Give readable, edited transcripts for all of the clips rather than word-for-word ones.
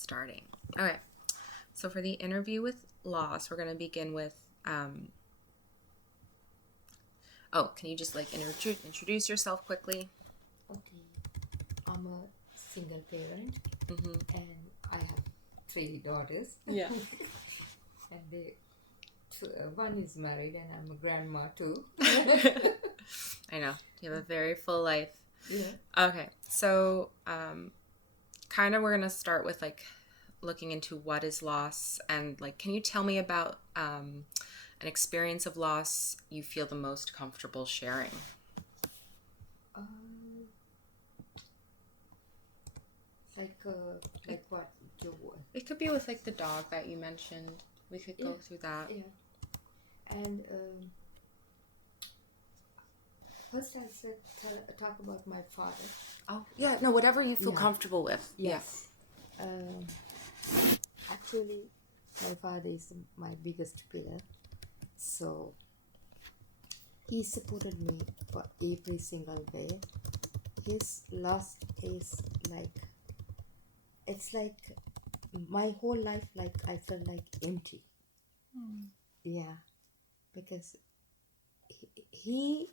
starting. Okay. So for the interview with loss, we're going to begin with, can you just introduce yourself quickly? Okay. I'm a single parent and I have 3 daughters. Yeah. And one is married and I'm a grandma too. I know. You have a very full life. Yeah. Okay. So we're going to start with looking into what is loss, and can you tell me about an experience of loss you feel the most comfortable sharing? Like what? It could be with the dog that you mentioned. We could go through that. Yeah. And first I said talk about my father. Oh, yeah. No, whatever you feel comfortable with. Yes. Yeah. Actually, my father is my biggest pillar. So he supported me for every single way. His loss is it's like my whole life, I felt like empty. Yeah, because he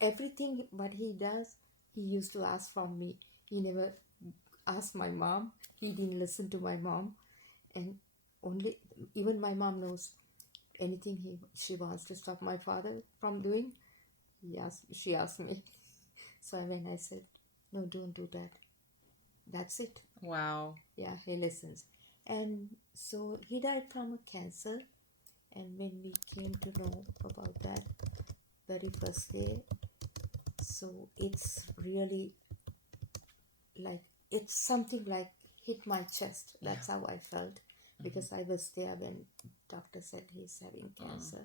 everything what he does, he used to ask from me. He never asked my mom. He didn't listen to my mom, and only even my mom knows anything she wants to stop my father from doing. She asked me. So when I said, no, don't do that. That's it. Wow. Yeah, he listens. And so he died from a cancer. And when we came to know about that very first day, so it's really it's something like hit my chest. That's how I felt, because I was there when doctor said he's having cancer.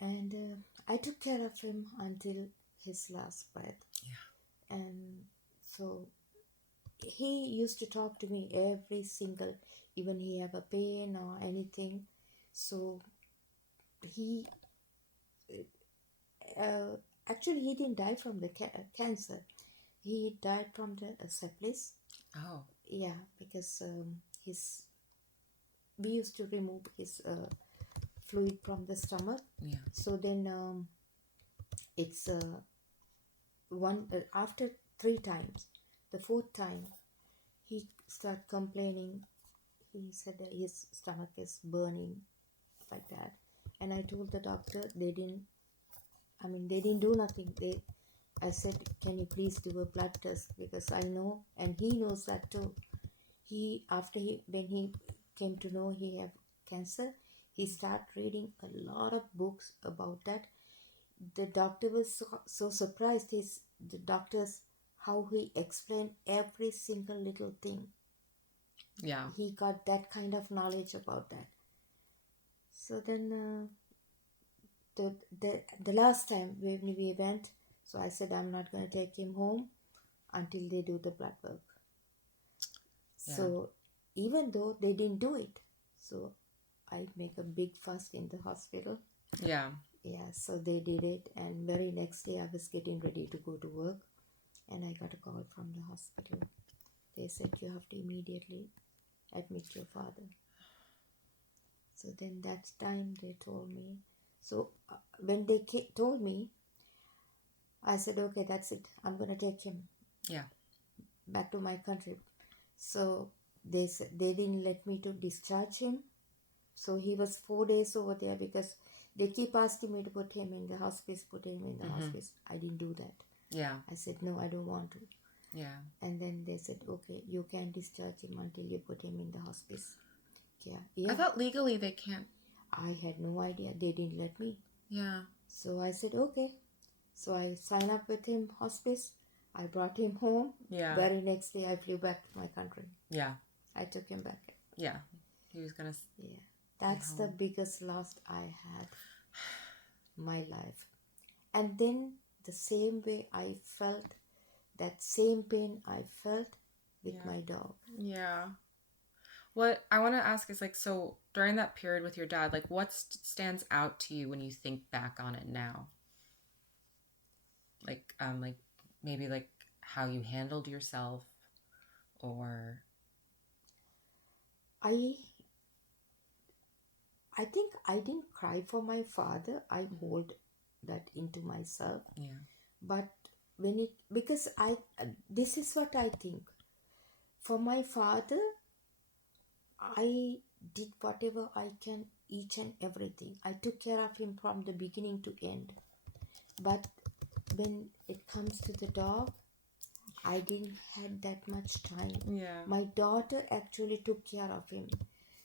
And I took care of him until his last breath. Yeah. And so he used to talk to me every single, even he have a pain or anything. So he actually he didn't die from the cancer. He died from the sepsis. Oh. Yeah, because we used to remove his fluid from the stomach. Yeah. So then it's one after 3 times. The 4th time he started complaining. He said that his stomach is burning like that. And I told the doctor, they didn't do nothing. I said, can you please do a blood test, because I know, and he knows that too. When he came to know he had cancer, he started reading a lot of books about that. The doctor was so surprised. The doctors, how he explained every single little thing. Yeah. He got that kind of knowledge about that. So then the last time when we went, so I said, I'm not going to take him home until they do the blood work. Yeah. So even though they didn't do it, so I make a big fuss in the hospital. Yeah. Yeah, so they did it, and very next day I was getting ready to go to work, and I got a call from the hospital. They said, you have to immediately admit your father. So then that time they told me. So when they told me, I said, okay, that's it. I'm going to take him back to my country. So they said they didn't let me to discharge him. So he was 4 days over there, because they keep asking me to put him in the hospice, hospice. I didn't do that. Yeah. I said, no, I don't want to. Yeah. And then they said, okay, you can discharge him until you put him in the hospice. Yeah. I thought legally they can't. I had no idea. They didn't let me. Yeah. So I said, okay. So I signed up with him, hospice. I brought him home. Yeah. Very next day I flew back to my country. Yeah. I took him back. Yeah. He was going to... Yeah. That's the biggest loss I had in my life. And then the same way I felt, that same pain I felt with my dog. Yeah. What I want to ask is, so during that period with your dad, what stands out to you when you think back on it now? Maybe how you handled yourself, or... I I think I didn't cry for my father. I hold that into myself. Yeah. But when it, because this is what I think. For my father, I did whatever I can, each and everything. I took care of him from the beginning to end. But when it comes to the dog, I didn't had that much time. Yeah. My daughter actually took care of him.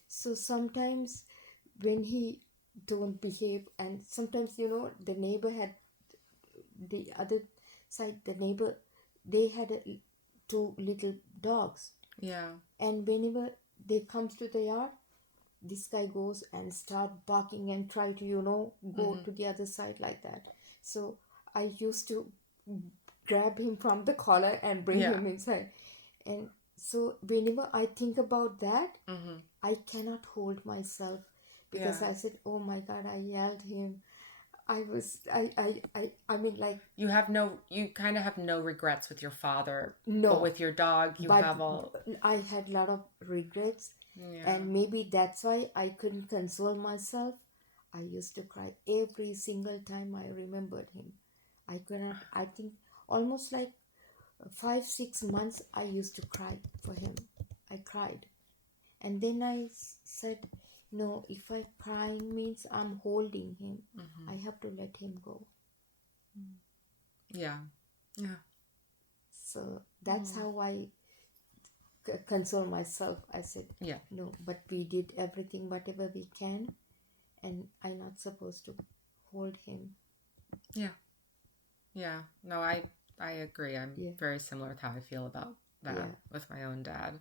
So sometimes when he don't behave, and sometimes the neighbor had the other side, the neighbor, they had two little dogs, Yeah. and whenever they comes to the yard, this guy goes and start barking and try to go to the other side like that. So I used to grab him from the collar and bring Yeah. him inside. And so whenever I think about that, I cannot hold myself, because Yeah. I said, oh my god, I yelled him. I mean, like, You kind of have no regrets with your father, but no. with your dog, you But have all. I had a lot of regrets, Yeah. and maybe that's why I couldn't console myself. I used to cry every single time I remembered him. I could not, I think almost like 5 6 months I used to cry for him. I cried. And then I said, no, if I crying means I'm holding him, I have to let him go. Yeah. Yeah. So that's how I console myself. I said, Yeah. no, but we did everything, whatever we can, and I'm not supposed to hold him. Yeah. Yeah. No, I agree. I'm Yeah. very similar with how I feel about that Yeah. with my own dad.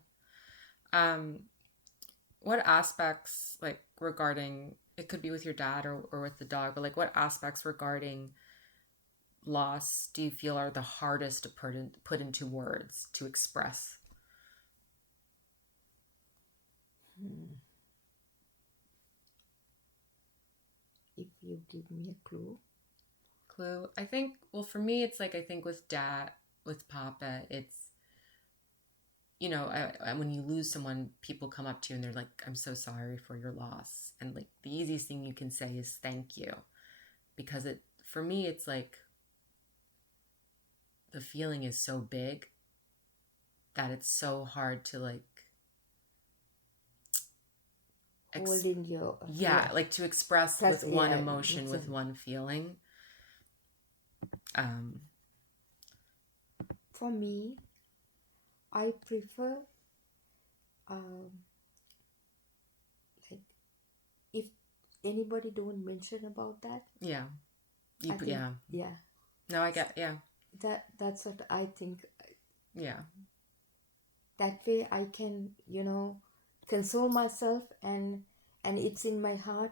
What aspects, like, regarding, it could be with your dad or with the dog, but like what aspects regarding loss do you feel are the hardest to put into words, to express? If you give me a clue. Clue? I think, well, for me, it's like, I think with dad, with Papa, it's, when you lose someone, people come up to you and they're like, I'm so sorry for your loss. And like the easiest thing you can say is thank you. Because for me, it's like the feeling is so big that it's so hard to like Hold in your like to express with one emotion, with one feeling. For me, I prefer like, if anybody don't mention about that. Yeah. I think, yeah. No, I get, yeah. That's what I think. Yeah. That way I can, console myself, and it's in my heart,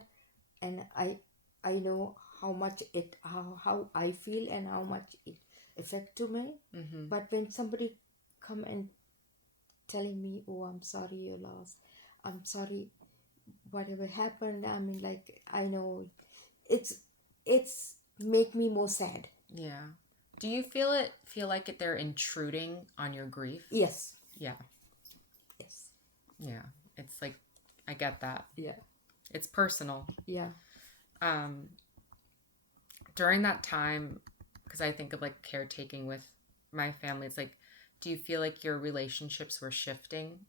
and I know how much how I feel and how much it affect to me. But when somebody come and telling me, oh, I'm sorry you lost, I'm sorry whatever happened, I mean, like, I know it's make me more sad. Yeah. Do you feel like they're intruding on your grief? Yes. Yeah. Yes. Yeah. It's like, I get that. Yeah. It's personal. Yeah. During that time, because I think of like caretaking with my family, it's like, do you feel like your relationships were shifting?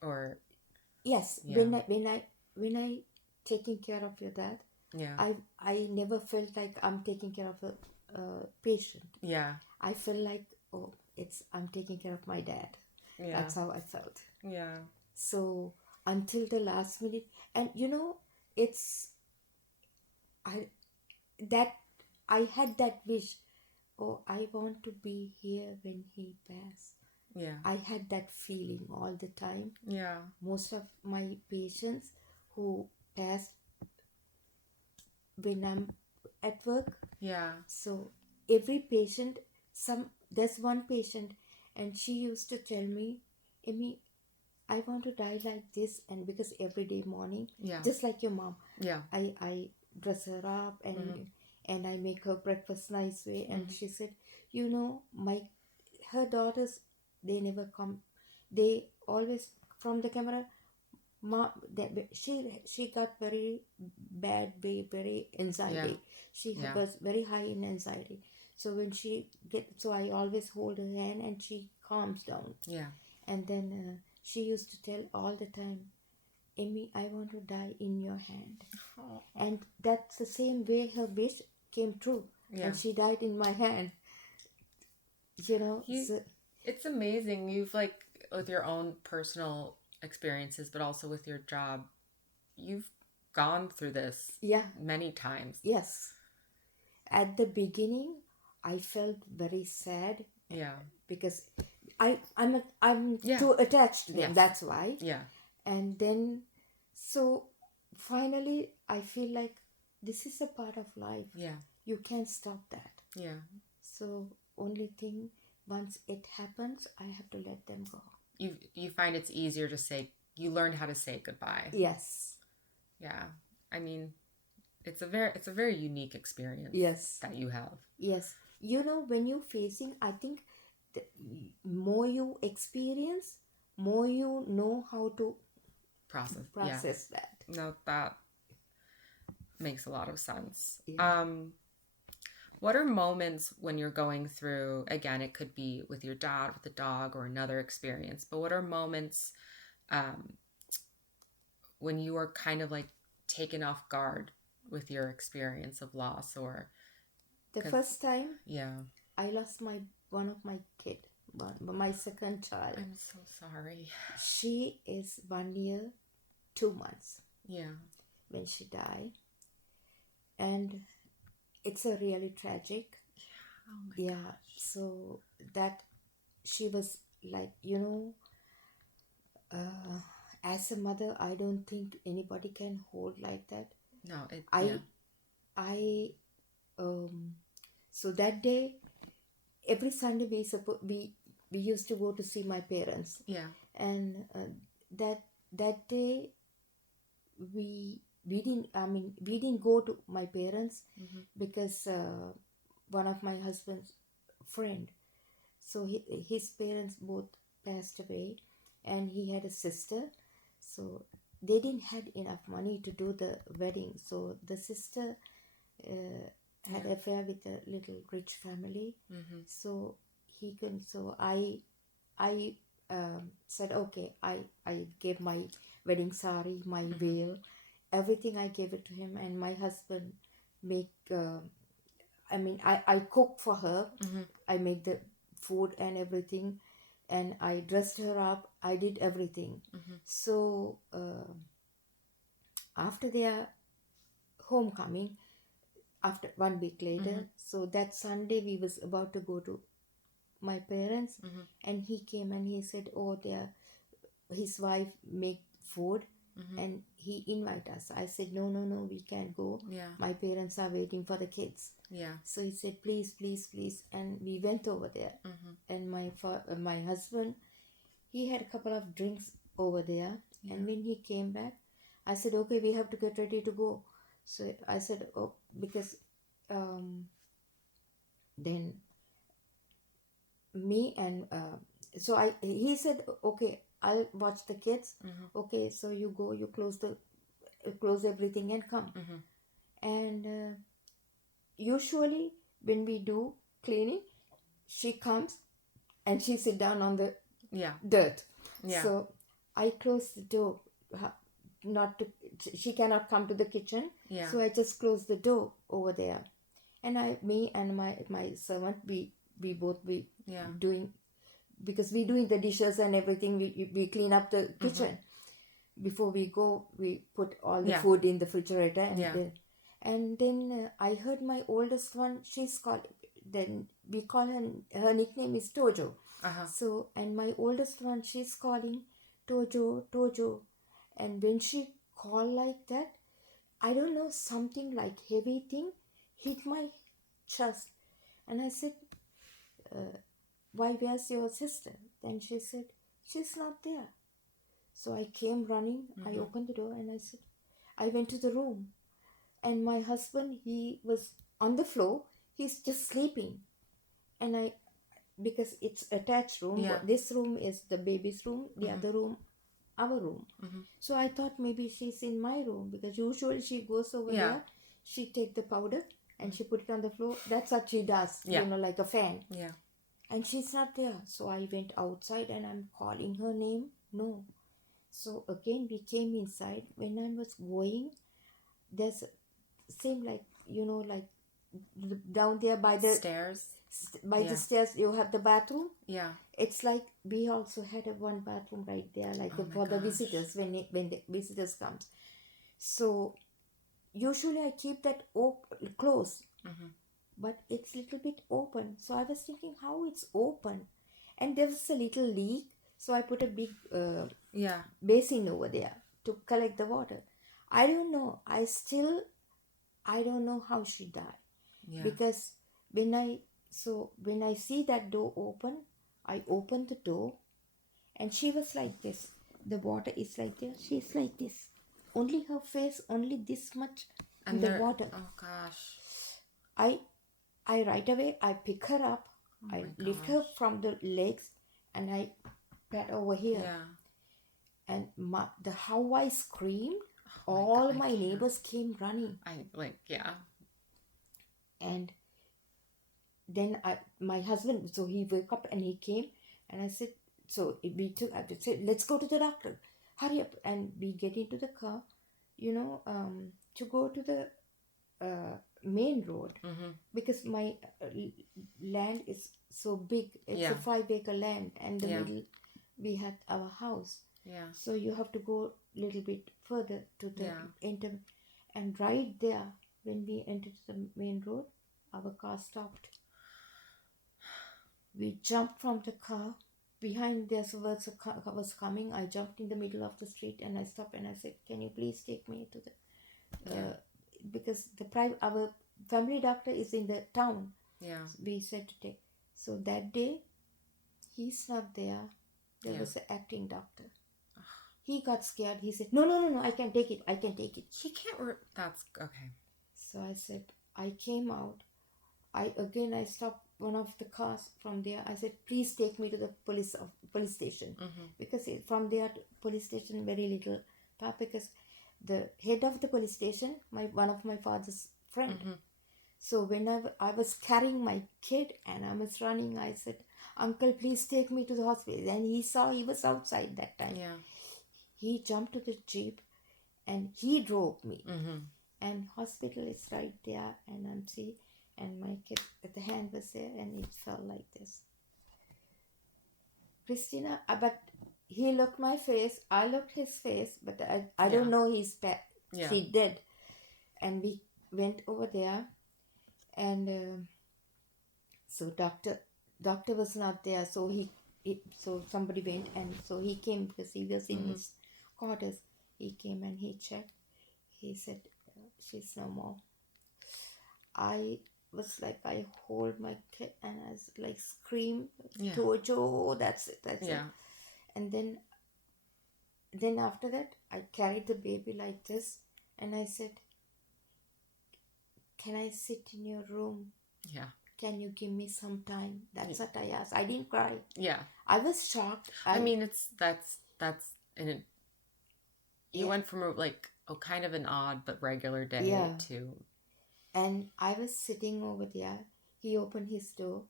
Or yes, yeah. when I taking care of your dad, Yeah. I never felt like I'm taking care of a patient. Yeah. I felt like, oh, I'm taking care of my dad. Yeah. That's how I felt. Yeah. So until the last minute, and it's I that I had that wish. Oh, I want to be here when he passed. Yeah. I had that feeling all the time. Yeah. Most of my patients who passed when I'm at work. Yeah. So every patient, there's one patient, and she used to tell me, Amy, I want to die like this, and because every day morning, Yeah. just like your mom, Yeah. I dress her up, and I make her breakfast nice way, and she said, her daughters, they never come, they always from the camera, she got very bad, very anxiety. Yeah. She Yeah. was very high in anxiety. So when she get, so I always hold her hand and she calms down. Yeah. And then she used to tell all the time, Amy, I want to die in your hand. Oh. And that's the same way her wish came true. Yeah. And she died in my hand. So, It's amazing. You've like, with your own personal experiences, but also with your job, you've gone through this yeah, many times. yes. At the beginning, I felt very sad. Yeah. Because I'm Yeah. too attached to them. Yes. That's why. Yeah. And then, so finally, I feel like this is a part of life. Yeah. You can't stop that. Yeah. So only thing, once it happens, I have to let them go. You find it's easier to say, you learned how to say goodbye. Yes. Yeah. I mean, it's a very unique experience. Yes. That you have. Yes. When you're facing, I think the more you experience, more you know how to process that. No, that makes a lot of sense. Yeah. What are moments when you're going through, again, it could be with your dad, with a dog, or another experience, but what are moments when you are kind of like taken off guard with your experience of loss? Or the first time, yeah, I lost one of my kid, my second child. I'm so sorry. She is 1 year, 2 months. Yeah. When she died, and it's a really tragic. Oh my yeah. gosh. So that she was like, as a mother, I don't think anybody can hold like that. No, I so that day, every Sunday we used to go to see my parents. Yeah. And that day we didn't go to my parents. Mm-hmm. Because one of my husband's friend, so his parents both passed away, and he had a sister, so they didn't had enough money to do the wedding. So the sister had affair with a little rich family. Mm-hmm. So he couldn't. So I said, okay, I gave my wedding sari, my veil, everything. I gave it to him, and my husband make I cook for her. I make the food and everything, and I dressed her up. I did everything. So after their homecoming, after 1 week later, so that Sunday we was about to go to my parents, and he came and he said, oh, his wife make food, and he invite us. I said, no, we can't go. Yeah. My parents are waiting for the kids. Yeah. So he said, please, and we went over there. And my husband, he had a couple of drinks over there. And when he came back, I said, okay, we have to get ready to go. So I said, oh, because then me and so he said, okay, I'll watch the kids. Okay, so you go, you close everything and come. And usually when we do cleaning, she comes and she sit down on the dirt. So I closed the door, she cannot come to the kitchen. So I just closed the door over there, and me and my servant, we both doing, because we doing the dishes and everything. We clean up the kitchen. Before we go, we put all the food in the refrigerator. And then I heard my oldest one, she's called, then we call her nickname is Tojo. So, and my oldest one, she's calling Tojo. And when she called like that, I don't know, something like heavy thing hit my chest. And I said, why, where's your sister? Then she said, she's not there. So I came running, I opened the door, and I went to the room. And my husband, he was on the floor, he's just sleeping. And because it's attached room, this room is the baby's room, the other room our room. Mm-hmm. So I thought maybe she's in my room, because usually she goes over Yeah. there, she take the powder and Mm-hmm. she put it on the floor. That's what she does, Yeah. like a fan. Yeah. And she's not there. So I went outside and I'm calling her name. No. So again we came inside. When I was going, there's same like like down there by the Stairs. by the Yeah. stairs you have the bathroom. Yeah. It's like we also had a one bathroom right there, like Oh my for the gosh. visitors, when the visitors comes. So usually I keep that closed, Mm-hmm. but it's little bit open. So I was thinking how it's open, and there was a little leak. So I put a big Yeah. basin over there to collect the water. I don't know. I don't know how she died, Yeah. because when I see that door open, I open the door, and she was like this. The water is like this. She's like this. Only her face, only this much in And the they're, water. oh gosh. I I right away I pick her up. Oh I my lift her gosh. from the legs and I pat over here. Yeah. And the how I screamed, Oh my all God, I my can't. neighbors came running. Yeah. And then my husband, so he woke up and he came, and I said, I said, let's go to the doctor, hurry up. And we get into the car, to go to the main road, Mm-hmm. because my land is so big. It's Yeah. a 5-acre land, and the Yeah. middle we had our house. Yeah. So you have to go a little bit further to the Yeah. enter. And right there, when we entered the main road, our car stopped. We jumped from the car. Behind there was a car was coming. I jumped in the middle of the street and I stopped and I said, "Can you please take me to the Yeah. because our family doctor is in the town." Yeah. We said to take. So that day, he's not there. There Yeah. was an acting doctor. He got scared. He said, "No, no, no, no! I can take it. I can take it." He can't. That's okay. So I said, I came out. I stopped one of the cars from there. I said, "Please take me to the police station," Mm-hmm. because from there to police station very little path, because the head of the police station, one of my father's friend. Mm-hmm. So when I was carrying my kid and I was running, I said, "Uncle, please take me to the hospital." And he saw he was outside that time. Yeah. He jumped to the jeep and he drove me. Mm-hmm. And hospital is right there, and I'm see, and my kid the hand was there, and it fell like this. Christina, but he looked my face, I looked his face, but I don't know his pet. Yeah. She did. And we went over there, and so doctor was not there, so so somebody went, and so he came because he was in his quarters. He came and he checked. He said, "She's no more." I was like, I hold my kid and I was like scream, Yeah. "Tojo, that's it, that's Yeah. it." And then after that, I carried the baby like this, and I said, "Can I sit in your room? Yeah. Can you give me some time?" That's what I asked. I didn't cry. Yeah. I was shocked. I mean, that's and it, you Yeah. went from a kind of an odd but regular day Yeah. to. And I was sitting over there. He opened his door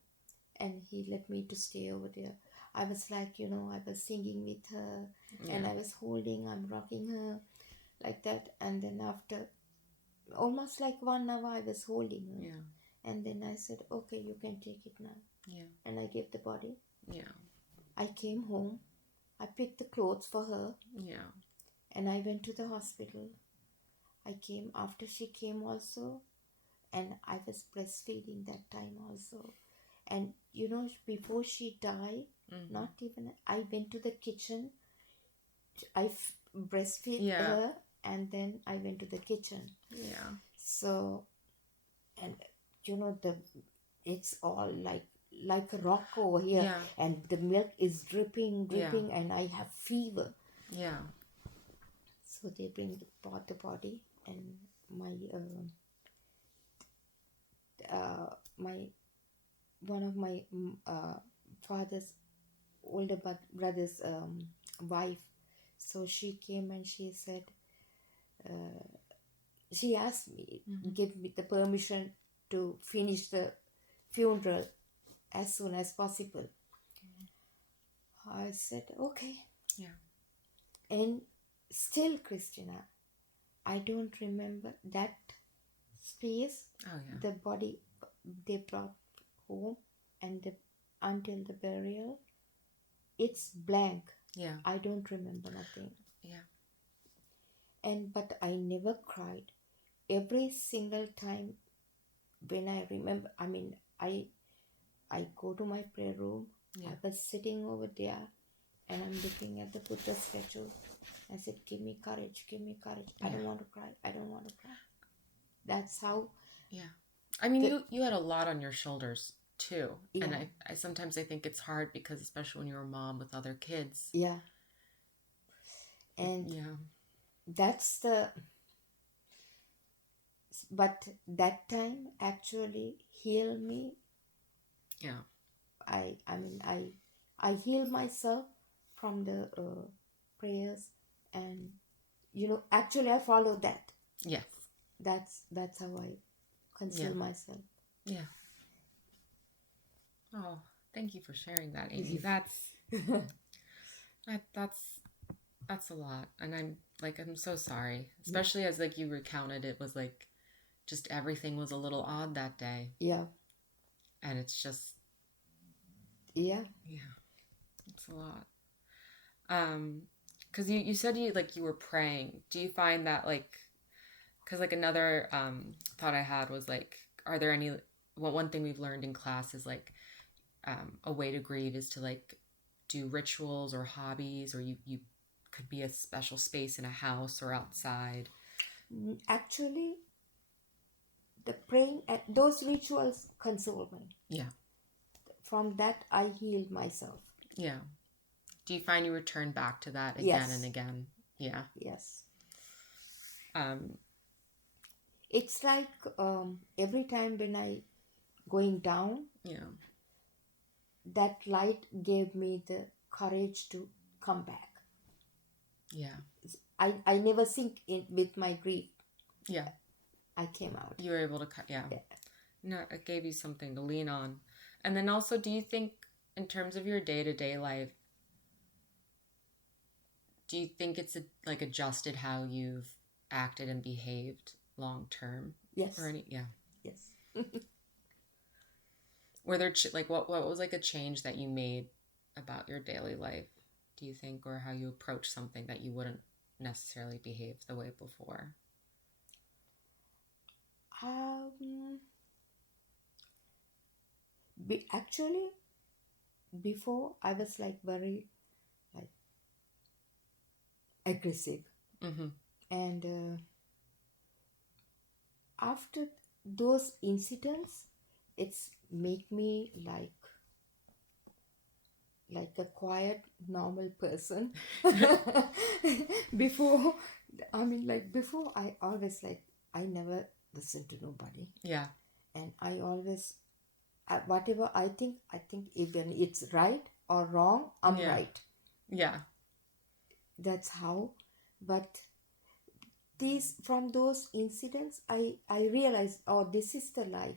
and he let me to stay over there. I was like, I was singing with her, and Yeah. I was holding, I'm rocking her like that. And then after almost like 1 hour, I was holding her. Yeah. And then I said, "Okay, you can take it now." Yeah. And I gave the body. Yeah. I came home. I picked the clothes for her, Yeah. and I went to the hospital. I came after she came also, and I was breastfeeding that time also. And before she died, not even, I went to the kitchen. I breastfeed her, and then I went to the kitchen. Yeah. So, and it's all like a rock over here, Yeah. and the milk is dripping, and I have fever. Yeah. So they brought the body, and my one of my father's older brother's wife, So she came and she said, she asked me, give me the permission to finish the funeral as soon as possible. I said, okay. Yeah. And still, Christina, I don't remember that space. Oh, yeah. The body they brought home, and until the burial, it's blank. Yeah. I don't remember nothing. Yeah. But I never cried. Every single time when I remember, I go to my prayer room. Yeah. I was sitting over there, and I'm looking at the Buddha statue. I said, give me courage, give me courage. I don't want to cry. I don't want to cry. That's how. Yeah. I mean, you had a lot on your shoulders too. Yeah. And I sometimes I think it's hard because especially when you're a mom with other kids. Yeah. And yeah. That's but that time actually healed me. Yeah. I healed myself from the prayers, and actually I follow that. Yes. That's how I console myself. Yeah. Oh, thank you for sharing that, Amy. That's a lot, and I'm so sorry, especially as you recounted it was just everything was a little odd that day. Yeah. And it's just yeah, it's a lot. Because you said you were praying. Do you find that because another thought I had was are there any one thing we've learned in class is a way to grieve is to do rituals or hobbies, or you could be a special space in a house or outside. Actually, the praying and those rituals console me. Yeah. From that, I healed myself. Yeah. Do you find you return back to that again and again? Yeah. Yes. It's like every time when I going down, that light gave me the courage to come back. Yeah. I never sink in with my grief. Yeah. I came out. You were able to cut. Yeah. No, it gave you something to lean on. And then also, do you think in terms of your day-to-day life, do you think it's adjusted how you've acted and behaved long term? Yes. Or yeah. Yes. Were there what was a change that you made about your daily life, do you think, or how you approach something that you wouldn't necessarily behave the way before? Actually, before I was very aggressive. Mm-hmm. And after those incidents, it's make me like a quiet, normal person. Before I always I never listened to nobody. Yeah. And I always, whatever I think even it's right or wrong, I'm right. Yeah. That's how. But from those incidents, I realized, oh, this is the life.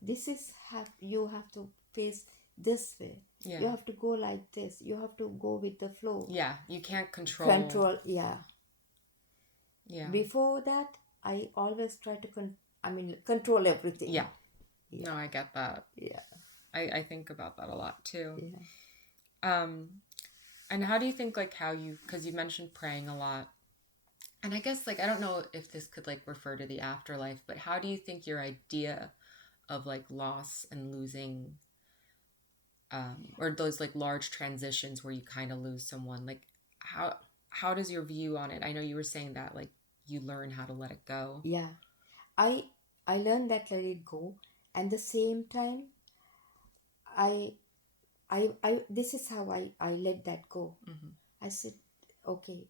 This is you have to face this way. Yeah. You have to go like this. You have to go with the flow. Yeah. You can't control. Yeah. Yeah. Before that, I always try to control everything. Yeah. No, I get that. Yeah. I think about that a lot too. Yeah. And how do you think because you mentioned praying a lot, and I guess I don't know if this could refer to the afterlife, but how do you think your idea of loss and losing, or those large transitions where you kind of lose someone, how does your view on it? I know you were saying that you learn how to let it go. Yeah, I learned that let it go, and the same time, I this is how I let that go. Mm-hmm. I said, okay,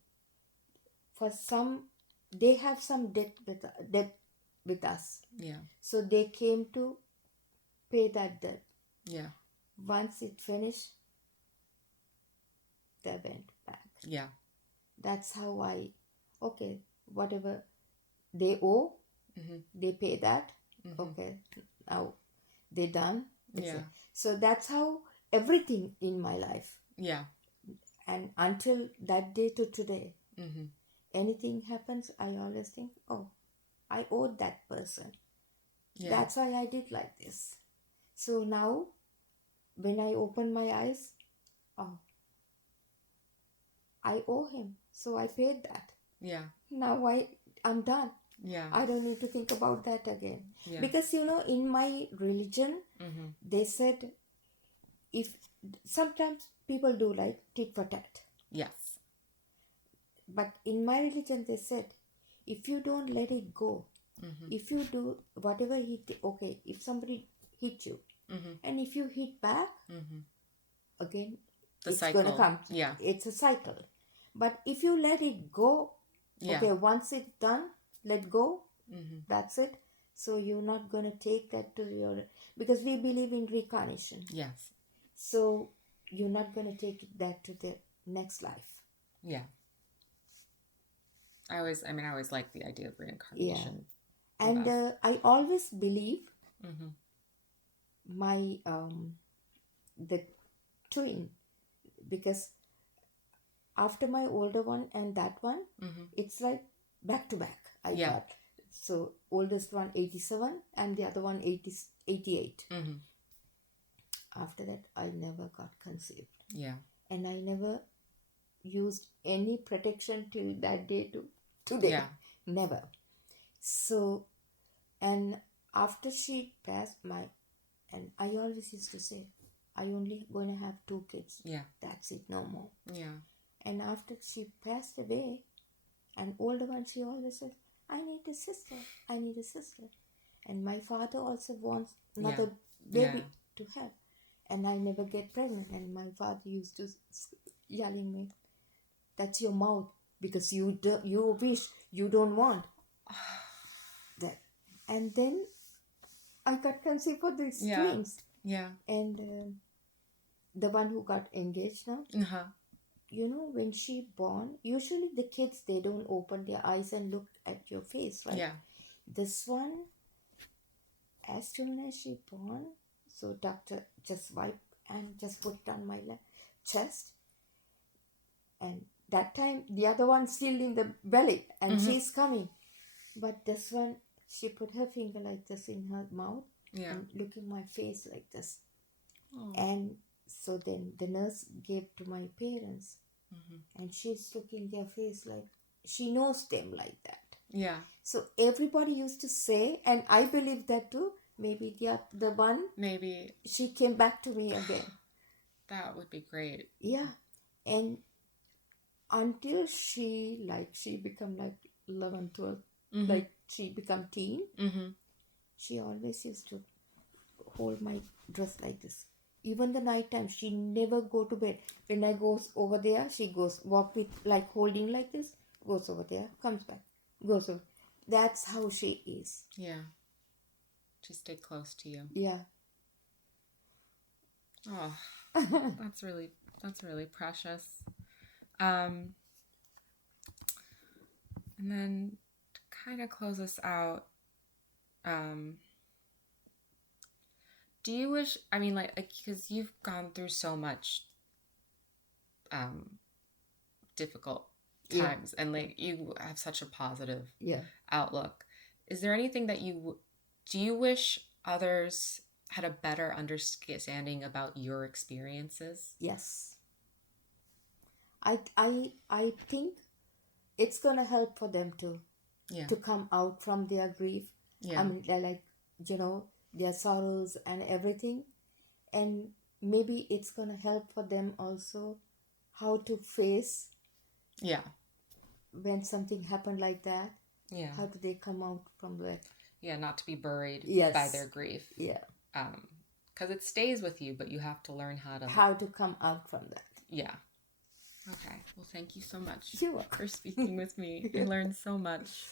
for some, they have some debt with us. Yeah. So they came to pay that debt. Yeah. Once it finished, they went back. Yeah. That's how okay, whatever they owe, they pay that. Okay, now they're done. Yeah. So that's how everything in my life. Yeah. And until that day to today, anything happens, I always think, oh, I owed that person. Yeah. That's why I did like this. So now, when I open my eyes, oh, I owe him. So I paid that. Yeah. Now I'm done. Yeah. I don't need to think about that again. Yeah. Because, in my religion, they said, if sometimes people do like tit for tat. Yes. But in my religion, they said, if you don't let it go, if you do whatever okay, if somebody hit you, and if you hit back, again, it's cycle. gonna come. Yeah. It's a cycle. But if you let it go, Yeah. okay, once it's done, let go. That's it. So you're not gonna take that to because we believe in reincarnation. Yes. So you're not gonna take that to the next life. Yeah. I always like the idea of reincarnation. Yeah. And I always believe my the twin, because after my older one and that one, it's like back to back. I got. So oldest one 87 and the other one 88. After that, I never got conceived. Yeah. And I never used any protection till that day to today. Yeah. Never. So, and after she passed and I always used to say, I only going to have 2 kids. Yeah. That's it, no more. Yeah. And after she passed away, and older one, she always says, I need a sister. I need a sister. And my father also wants another baby to have. And I never get pregnant. And my father used to yelling me, that's your mouth, because you wish, you don't want that. And then I got conceived for these twins. Yeah. And the one who got engaged now, when she born, usually the kids, they don't open their eyes and look at your face, right? Yeah. This one, as soon as she born, so doctor just wiped and just put on my chest. And that time, the other one still in the belly, and she's coming. But this one, she put her finger like this in her mouth and looking my face like this. Oh. And so then the nurse gave to my parents, and she's looking their face like she knows them like that. Yeah. So everybody used to say, and I believe that too. Maybe the one. Maybe she came back to me again. That would be great. Yeah, and until she become like 11, 12, like she become teen. She always used to hold my dress like this. Even the night time, she never go to bed. When I goes over there, she goes walk with like holding like this, goes over there, comes back, goes over. That's how she is. Yeah. She stayed close to you. Yeah. Oh, that's really precious. And then to kind of close us out, do you wish, because you've gone through so much difficult times, and you have such a positive outlook. Is there anything that do you wish others had a better understanding about your experiences? Yes. I think it's gonna help for them to come out from their grief. Yeah. I mean, they're like, their sorrows and everything, and maybe it's gonna help for them also how to face. Yeah. When something happened like that. Yeah. How do they come out from that? Yeah, not to be buried by their grief. Yeah. Because it stays with you, but you have to learn how to come out from that. Yeah. Okay. Well, thank you so much You're welcome. for speaking with me. I learned so much.